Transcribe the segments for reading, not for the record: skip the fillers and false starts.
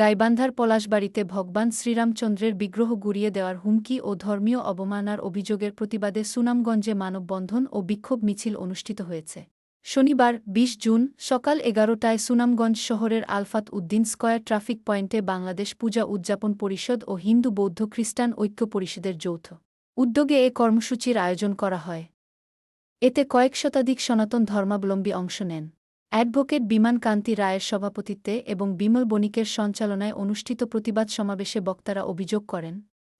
গাইবান্ধার পলাশবাড়ীতে ভগবান শ্রীরামচন্দ্রের বিগ্রহ গুঁড়িয়ে দেওয়ার হুমকি ও ধর্মীয় অবমাননার অভিযোগের প্রতিবাদে সুনামগঞ্জে মানববন্ধন ও বিক্ষোভ মিছিল অনুষ্ঠিত হয়েছে। শনিবার ২০ জুন সকাল ১১টায় সুনামগঞ্জ শহরের আলফাত উদ্দিন স্কয়ার ট্রাফিক পয়েন্টে বাংলাদেশ পূজা উদযাপন পরিষদ ও হিন্দু বৌদ্ধ খ্রিস্টান ঐক্য পরিষদের যৌথ উদ্যোগে এ কর্মসূচির আয়োজন করা হয়। এতে কয়েক শতাধিক সনাতন ধর্মাবলম্বী অংশ নেন। অ্যাডভোকেট বিমান কান্তি রায়ের সভাপতিত্বে এবং বিমল বণিকের সঞ্চালনায় অনুষ্ঠিত প্রতিবাদ সমাবেশে বক্তারা অভিযোগ করেন,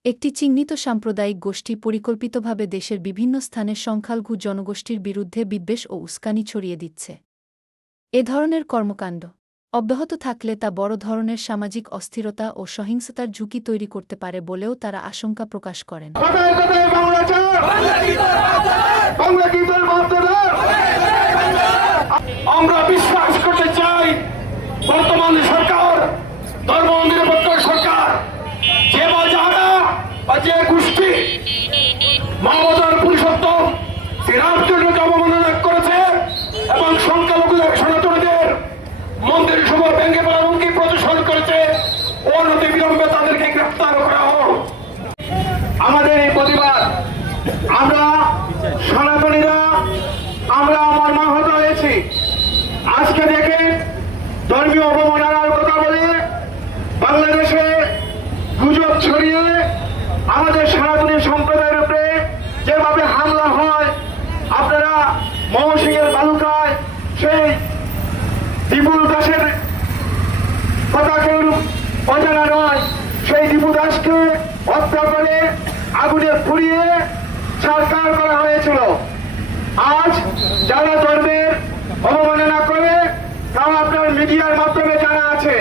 একটি চিহ্নিত সাম্প্রদায়িক গোষ্ঠী পরিকল্পিতভাবে দেশের বিভিন্ন স্থানে সংখ্যালঘু জনগোষ্ঠীর বিরুদ্ধে বিদ্বেষ ও উস্কানি ছড়িয়ে দিচ্ছে। এ ধরনের কর্মকাণ্ড অব্যাহত থাকলে তা বড় ধরনের সামাজিক অস্থিরতা ও সহিংসতার ঝুঁকি তৈরি করতে পারে বলেও তারা আশঙ্কা প্রকাশ করেন। আমরা বিশ্বাস করতে চাই বর্তমান সরকার ধর্মনিরপেক্ষ সরকার যে বা যারা বা যে গোষ্ঠী মানবতার পুরুষোত্তম শ্রীরামচন্দ্রকে অবমাননা করেছে এবং সংখ্যালঘুদের সনাতনীদের মন্দির শুভ ভেঙে ফেলার হুমকি প্রদর্শন করেছে, অনতি বিলম্বে তাদেরকে গ্রেফতার করা হোক। আমাদের এই প্রতিবাদ আমরা সনাতনীরা আমরা আমার মহৎ হয়েছি। আজকে দেখে ধর্মীয় অবমাননার কথা বলে বাংলাদেশে গুজব ছড়িয়ে আমাদের সনাতনী সম্প্রদায়ের উপরে যেভাবে হামলা হয়, আপনারা ময়মনসিংহের বালুকায় সেই দীপুল দাসের কথা কেউ অজানা নয়, সেই দীপু দাসকে হত্যা করে আগুনে পুড়িয়ে ছারখার করা হয়েছিল। আজ যারা ধর্মের অবমাননা করে তারা আপনার মিডিয়ার মাধ্যমে জানা আছে।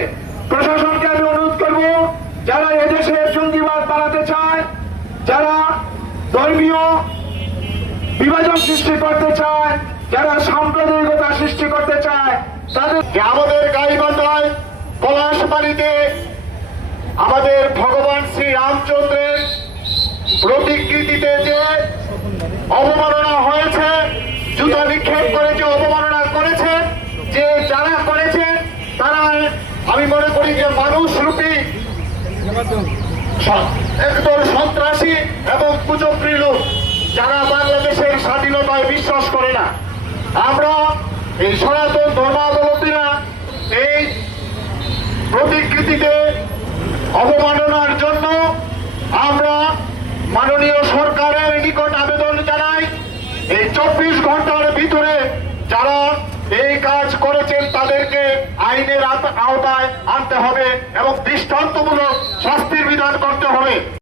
প্রশাসনকে আমি অনুরোধ করব, যারা এদেশে জঙ্গিবাদ বানাতে চায়, যারা ধর্মীয় বিভাজন সৃষ্টি করতে চায়, যারা সাম্প্রদায়িকতা সৃষ্টি করতে চায়, তাদেরকে আমাদের গাইবান্ধায় পলাশবাড়ীতে আমাদের ভগবান শ্রী রামচন্দ্রের প্রতিকৃতিতে যে অবমাননা হয়েছে, জুতা নিক্ষেপ করে যে অবমাননা করেছে, যে যারা করেছে তারা আমি মনে করি যে মানুষরূপী একদল সন্ত্রাসী এবং কুচক্রী লোক, যারা বাংলাদেশের স্বাধীনতায় বিশ্বাস করে না। আমরা এই সনাতন ধর্মাবলম্বীরা এই প্রতিকৃতিতে অবমাননার জন্য আমরা মাননীয় সরকারের নিকট আবেদন জানাই, এই ২৪ ঘন্টার ভিতরে যারা এই কাজ করেছেন তাদেরকে আইনের আওতায় আনতে হবে এবং দৃষ্টান্তমূলক শাস্তির বিধান করতে হবে।